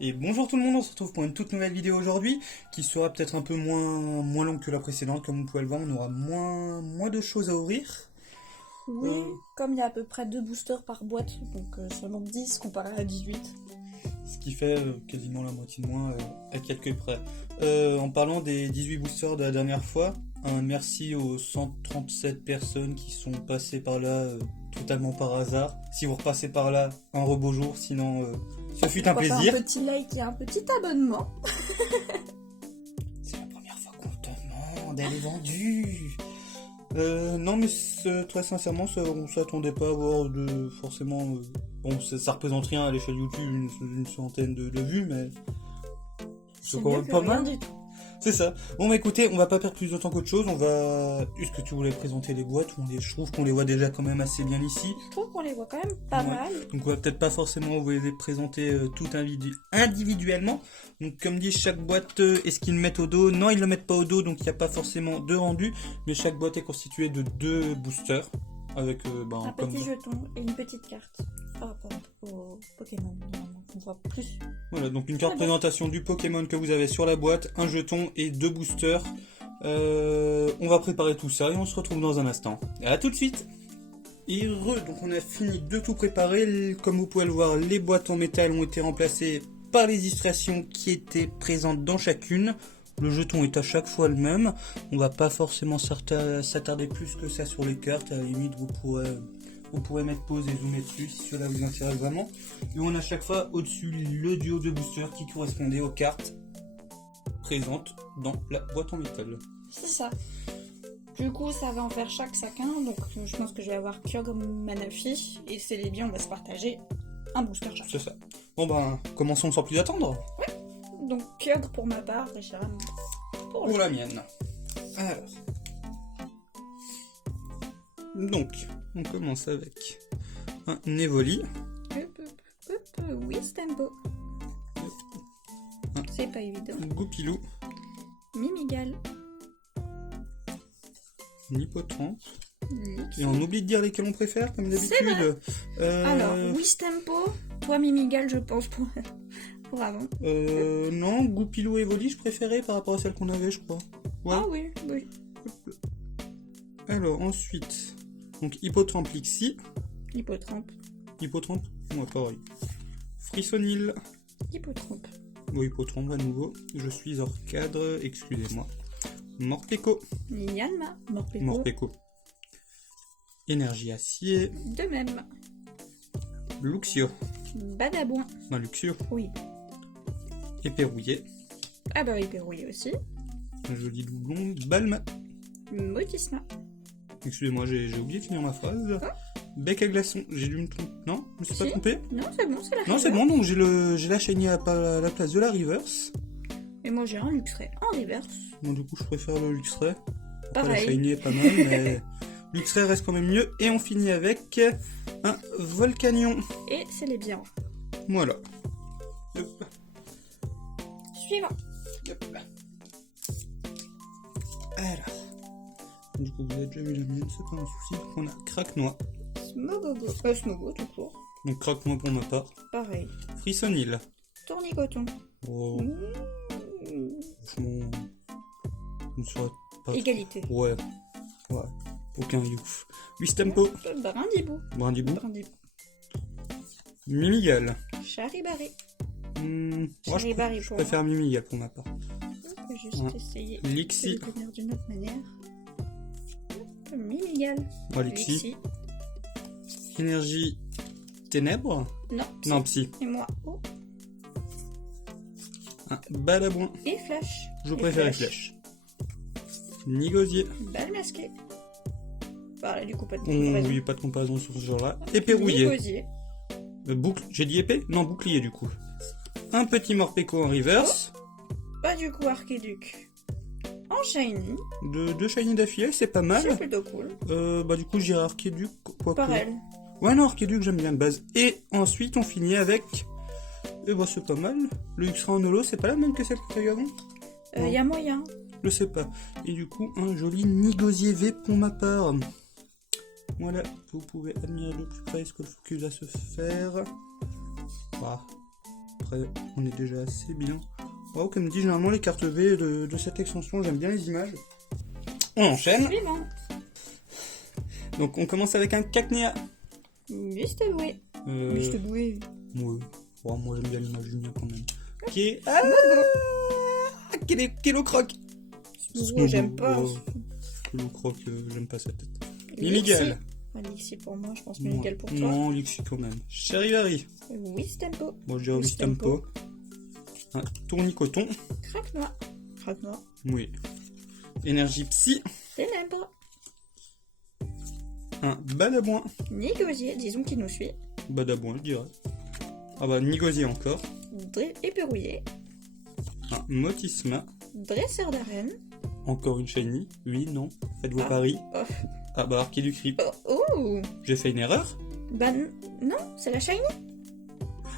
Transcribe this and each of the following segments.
Et bonjour tout le monde, on se retrouve pour une toute nouvelle vidéo aujourd'hui, qui sera peut-être un peu moins longue que la précédente. Comme vous pouvez le voir, on aura moins de choses à ouvrir. Oui, comme il y a à peu près 2 boosters par boîte, donc seulement 10 comparé à 18. Ce qui fait quasiment la moitié de moins à quelques près. En parlant des 18 boosters de la dernière fois, un merci aux 137 personnes qui sont passées par là totalement par hasard. Si vous repassez par là, un beau jour, sinon ce fut un plaisir. Un petit like et un petit abonnement. C'est la première fois qu'on te demande, elle est vendue. Non mais très sincèrement, on s'attendait pas à avoir de forcément... bon, ça représente rien à l'échelle YouTube, une centaine de vues, mais c'est quand même pas mal. Du tout. C'est ça. Bon bah écoutez, on va pas perdre plus de temps qu'autre chose, on va... Est-ce que tu voulais présenter les boîtes? Je trouve qu'on les voit déjà quand même assez bien ici. Je trouve qu'on les voit quand même pas mal. Donc on va peut-être pas forcément vous les présenter toutes individuellement. Donc comme dit, chaque boîte, est-ce qu'ils le mettent au dos? Non, ils le mettent pas au dos, donc il n'y a pas forcément de rendu. Mais chaque boîte est constituée de 2 boosters. Avec un petit jeton et une petite carte par rapport au Pokémon. On voit plus. Voilà, donc une carte présentation du Pokémon que vous avez sur la boîte, un jeton et 2 boosters. On va préparer tout ça et on se retrouve dans un instant. Et à tout de suite. Et donc on a fini de tout préparer. Comme vous pouvez le voir, les boîtes en métal ont été remplacées par les illustrations qui étaient présentes dans chacune. Le jeton est à chaque fois le même. On va pas forcément s'attarder plus que ça sur les cartes. À la limite, vous pourrez mettre pause et zoomer dessus si cela vous intéresse vraiment. Et on a à chaque fois au-dessus le duo de boosters qui correspondait aux cartes présentes dans la boîte en métal. C'est ça. Du coup, ça va en faire chacun. Donc, je pense que je vais avoir Kyogre, Manafi et Celebi. On va se partager un booster chaque. C'est ça. Bon ben, commençons sans plus attendre. Ouais. Donc Kyogre pour ma part, Reshiram pour la mienne. Alors. Donc, on commence avec un Evoli. Wistempo. C'est pas évident. Goupilou. Mimigal. Hippotrampe. Et on oublie de dire lesquels on préfère, comme d'habitude. Alors, Wistempo, toi Mimigal, je pense pour avant. Non, Goupilou et Evoli, je préférais par rapport à celle qu'on avait, je crois. Ouais. Ah oui. Alors, ensuite, donc Hippotrampe Lixie. Hippotrampe, moi pareil. Frissonil. Hippotrampe. Bon, Hippotrampe à nouveau. Je suis hors cadre, excusez-moi. Morpeko. Yanma, Morpeko. Énergie Acier. De même. Luxio. Badabouin. Luxio. Oui. Éperrouillé. Ah bah éperrouillé aussi. Un joli doublon. Balma. Motisma. Excusez-moi, j'ai oublié de finir ma phrase. Quoi? Bec à glaçon. J'ai dû me tromper. Non, je me suis pas trompé. Non, c'est bon, c'est la Non, c'est bon, donc j'ai la shiny à la place de la reverse. Et moi j'ai un Luxray en reverse. Bon, du coup, je préfère le Luxray. Pareil. La shiny est pas mal, mais Luxray reste quand même mieux. Et on finit avec un Volcanion. Et c'est les biens. Voilà. Hop. Suivant. Hop. Alors. Du coup, vous avez déjà vu la mienne, c'est pas un souci. On a Craquenois. Smogo tout court. Donc Craquenois pour ma part. Pareil. Frissonil. Tournicoton. Oh. Franchement, on serait pas égalité. Trop... Ouais. Aucun ouf. Wistempo. Brindibou. Mimigal. Charibari. Moi, je préfère Mimigal pour ma part. On peut juste essayer Lixie. de le tenir d'une autre manière. Mimigal. Lixie. Énergie Ténèbres. Non, Psy. Et moi. Oh. Un Badabouin. Et Flash. Je préfère Flash. Nigosier. Balle masquée. Voilà, du coup, pas de comparaison. Oui, pas de comparaison sur ce genre-là. Éperrouillé. Nigosier. J'ai dit épée? Non, bouclier du coup. Un petit Morpeko en reverse. Bah du coup, Archiduc en shiny. Deux shiny d'affilée, c'est pas mal. C'est plutôt cool. Bah du coup, j'irai Archiduc. Pareil. Ouais, non, Archiduc, j'aime bien de base. Et ensuite, on finit avec... Et bah c'est pas mal. Le X-Ray en holo, c'est pas la même que celle que t'as eu avant? Y a moyen. Je sais pas. Et du coup, un joli Nigosier V pour ma part. Voilà, vous pouvez admirer de plus près ce que le focus va se faire. après, on est déjà assez bien. Wow, comme dit, généralement les cartes V de cette extension, j'aime bien les images. On enchaîne. Suivant. Donc on commence avec un Cacnea. Musteboué. Musteboué. Ouais. Oh, moi j'aime bien l'image Julien quand même. Qui est... Kilo Croc. Moi, j'aime pas. Kilo Croc, j'aime pas sa tête. Lixi. Mimigal. Lixi pour moi, je pense Mimigal pour toi. Non, Lixi quand même. Charivari. Wistempo. Moi je dirais Wistempo. Un Tournicoton. Craque-noix. Craque-noix. Oui. Énergie Psy. Ténèbres. Un Badabouin. Négosier, disons qu'il nous suit. Badabouin, je dirais. Ah bah, Nigosier encore. Éperouillé. Un Motisma. Dresseur d'arène. Encore une shiny. Oui, non. Faites vos paris. Oh. Ah bah, Arquet du Crypt. Oh. J'ai fait une erreur. Bah non, c'est la shiny.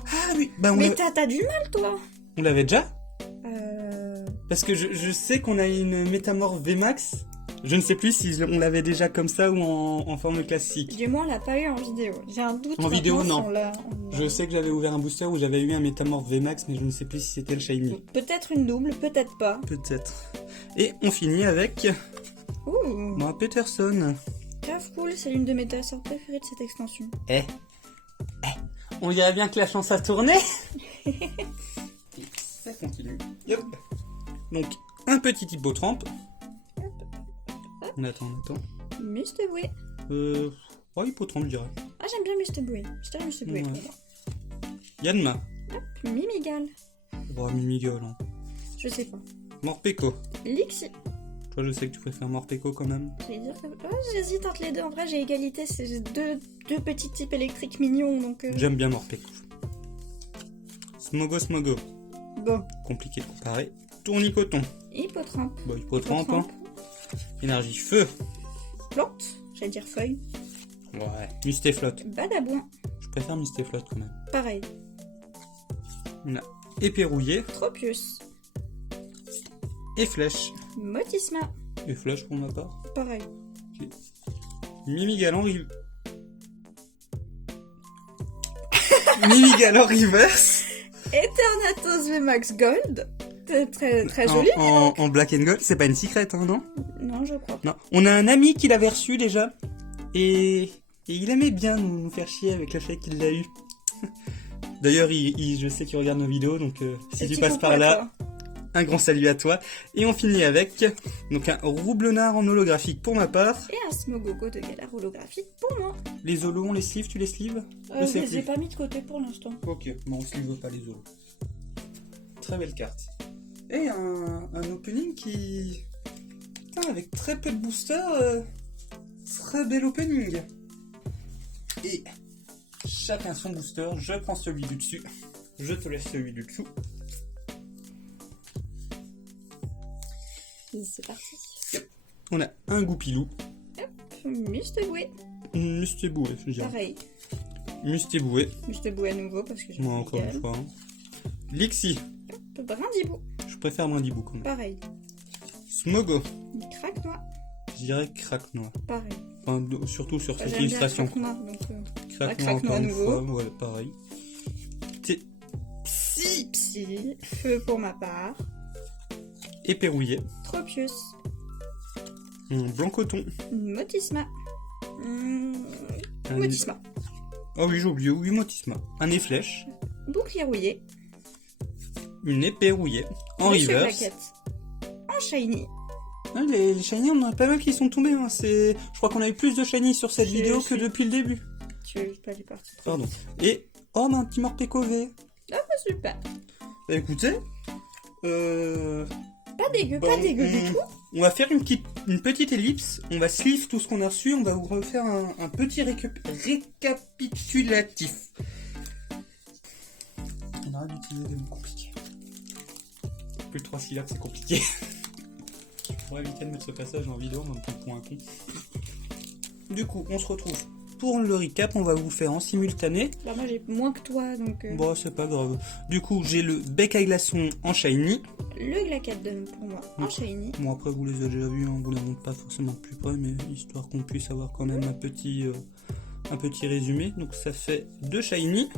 Ah oui, bah Mais t'as du mal, toi. On l'avait déjà Parce que je sais qu'on a une Métamorphe VMAX. Je ne sais plus si on l'avait déjà comme ça ou en forme classique. Du moins, on l'a pas eu en vidéo. J'ai un doute. En vidéo, non. On l'a. Je sais que j'avais ouvert un booster où j'avais eu un Métamorphe VMAX, mais je ne sais plus si c'était le shiny. Peut-être une double, peut-être pas. Peut-être. Et on finit avec... Ouh. Moi, Peterson. Grave cool, c'est l'une de mes tasseurs préférées de cette extension. On dirait bien que la chance a tourné. Ça continue. Yop. Donc, un petit hippotrampe. On attend. Musteboué. Oh, hippotrampe, je dirais. Ah, j'aime bien Musteboué. Je dirais Musteboué Ouais. pour moi. Yanma. Hop, Mimigal. Oh, Mimigol. Hein. Je sais pas. Morpeko. Lixi. Toi, je sais que tu préfères Morpeko quand même. J'hésite entre les deux. En vrai, j'ai égalité. C'est deux petits types électriques mignons. Donc, J'aime bien Morpeko. Smogo. Bon. Compliqué de comparer. Tournicoton. Hippotrampe. Bon, hippotrampe. Hein. Énergie feu. Plante. J'allais dire feuille. Ouais. Mustéflotte. Badabouin. Je préfère Mustéflotte quand même. Pareil. On a Éperouillé. Tropius. Et Flèche. Motisma. Et Flèche pour ma part. Pareil. Mimigal en rive. Mimigal en reverse. Eternatus VMAX Gold. Très joli. En black and gold, c'est pas une secret, hein, non? Non, je crois pas. Non. On a un ami qui l'avait reçu déjà. Et il aimait bien nous faire chier avec le fait qu'il l'a eu. D'ailleurs, je sais qu'il regarde nos vidéos, donc si tu passes par là, un grand salut à toi. Et on finit avec donc un Roublonard en holographique pour ma part. Et un Smogogo de galère holographique pour moi. Les holos, on les sleeve, tu les sleeves? Je les ai pas mis de côté pour l'instant. Ok, bon, on sleeve pas les holos. Très belle carte. Et un opening qui... Putain, avec très peu de boosters, très bel opening. Et chacun son booster, je prends celui du dessus. Je te laisse celui du dessous. C'est parti. Yep. On a un Goupilou. Musteboué. Musteboué, je dirais. Pareil. Musteboué. Musteboué à nouveau parce que j'ai Moi, encore une fois. Hein. Lixi. Brindibou. Je préfère Brindibou quand même. Pareil. Smogo. Craque-noix. Je dirais Craque-noix. Pareil. Enfin, surtout sur cette J'aime illustration. bien Craque-noix, donc Craque-noix encore à une nouveau. fois. Ouais, pareil. Psy. Feu pour ma part. Éperouillé. Tropius. Blancoton. Motisma. Motisma. Ah oui, j'ai oublié, oui, Motisma. Un Efflèche. Bouclier rouillé. Une épée rouillée. En Monsieur reverse. Claquette. En shiny. Ah, les shiny, on en a pas mal qui sont tombés. Hein. Je crois qu'on a eu plus de shiny sur cette vidéo que depuis le début. Tu veux pas les parties. Pardon. Et, oh, un petit Morpeko V. Ah, bah, super. Bah écoutez, Pas dégueu du tout. On va faire une petite ellipse. On va sleeve tout ce qu'on a reçu. On va vous refaire un petit récapitulatif. On arrête d'utiliser des mots compliqués. Plus de 3 syllabes, c'est compliqué. Pour éviter de mettre ce passage en vidéo, on va me prendre pour un con. Du coup, on se retrouve pour le recap. On va vous faire en simultané. Bah, moi j'ai moins que toi donc. Bon, c'est pas grave. Du coup, j'ai le bec à glaçons en shiny. Le Glacat donne pour moi en shiny. Bon, après, vous les avez déjà vus, hein, vous les montre pas forcément de plus près, mais histoire qu'on puisse avoir quand même un petit résumé. Donc, ça fait 2 shiny.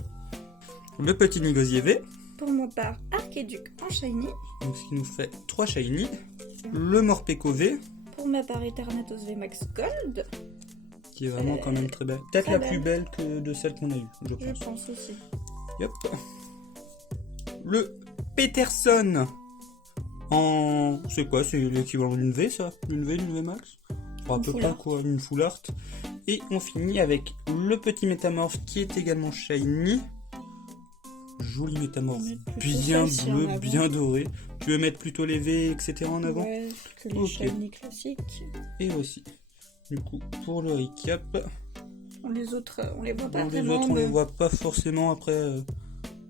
Le petit Nigosier V. Pour ma part, Archiduc en shiny. Donc ce qui nous fait 3 shiny. Le Morpeko V, Pour ma part, Eternatus VMAX Gold. qui est vraiment quand même très belle. Peut-être très la plus belle que de celle qu'on a eue, je Je pense. pense aussi. Yep. Le Peterson en... C'est quoi? C'est l'équivalent d'une V, ça? D'une V, d'une V max? Enfin, à Une peu full près, art. quoi, une full art. Et on finit avec le petit métamorphe qui est également shiny. Joli métamorphe, On met plutôt bien celle-ci en bleu, avant. bien doré. Tu veux mettre plutôt les V, etc. en avant? Ouais, que les Ok. shiny classiques. Et aussi. Du coup, pour le recap, Les autres, on les voit pas bon, les vraiment. autres on mais- les voit pas forcément après.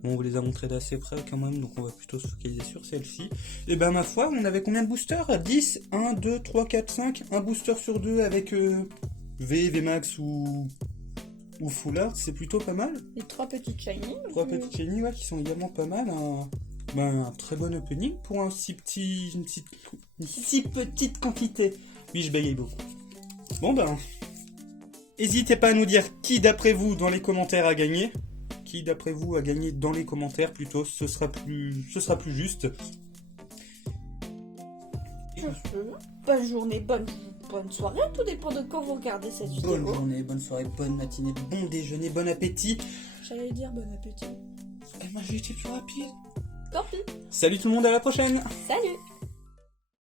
On vous les a montrés d'assez près quand même, donc on va plutôt se focaliser sur celle-ci. Et ben ma foi, on avait combien de boosters? 10, 1, 2, 3, 4, 5. Un booster sur 2 avec V, VMAX ou Full Art, c'est plutôt pas mal. Les 3 petites shiny. 3 petites shiny, ouais, qui sont également pas mal. Un très bon opening pour une si petite quantité. Oui, je bégaye beaucoup. Bon ben, n'hésitez pas à nous dire qui d'après vous dans les commentaires a gagné. Qui d'après vous a gagné dans les commentaires plutôt, ce sera plus juste. Bonne journée, bonne soirée, tout dépend de quand vous regardez cette vidéo. Bonne journée, bonne soirée, bonne matinée, bon déjeuner, bon appétit. J'allais dire bon appétit. Et moi j'ai été plus rapide. Tant pis. Salut tout le monde, à la prochaine. Salut.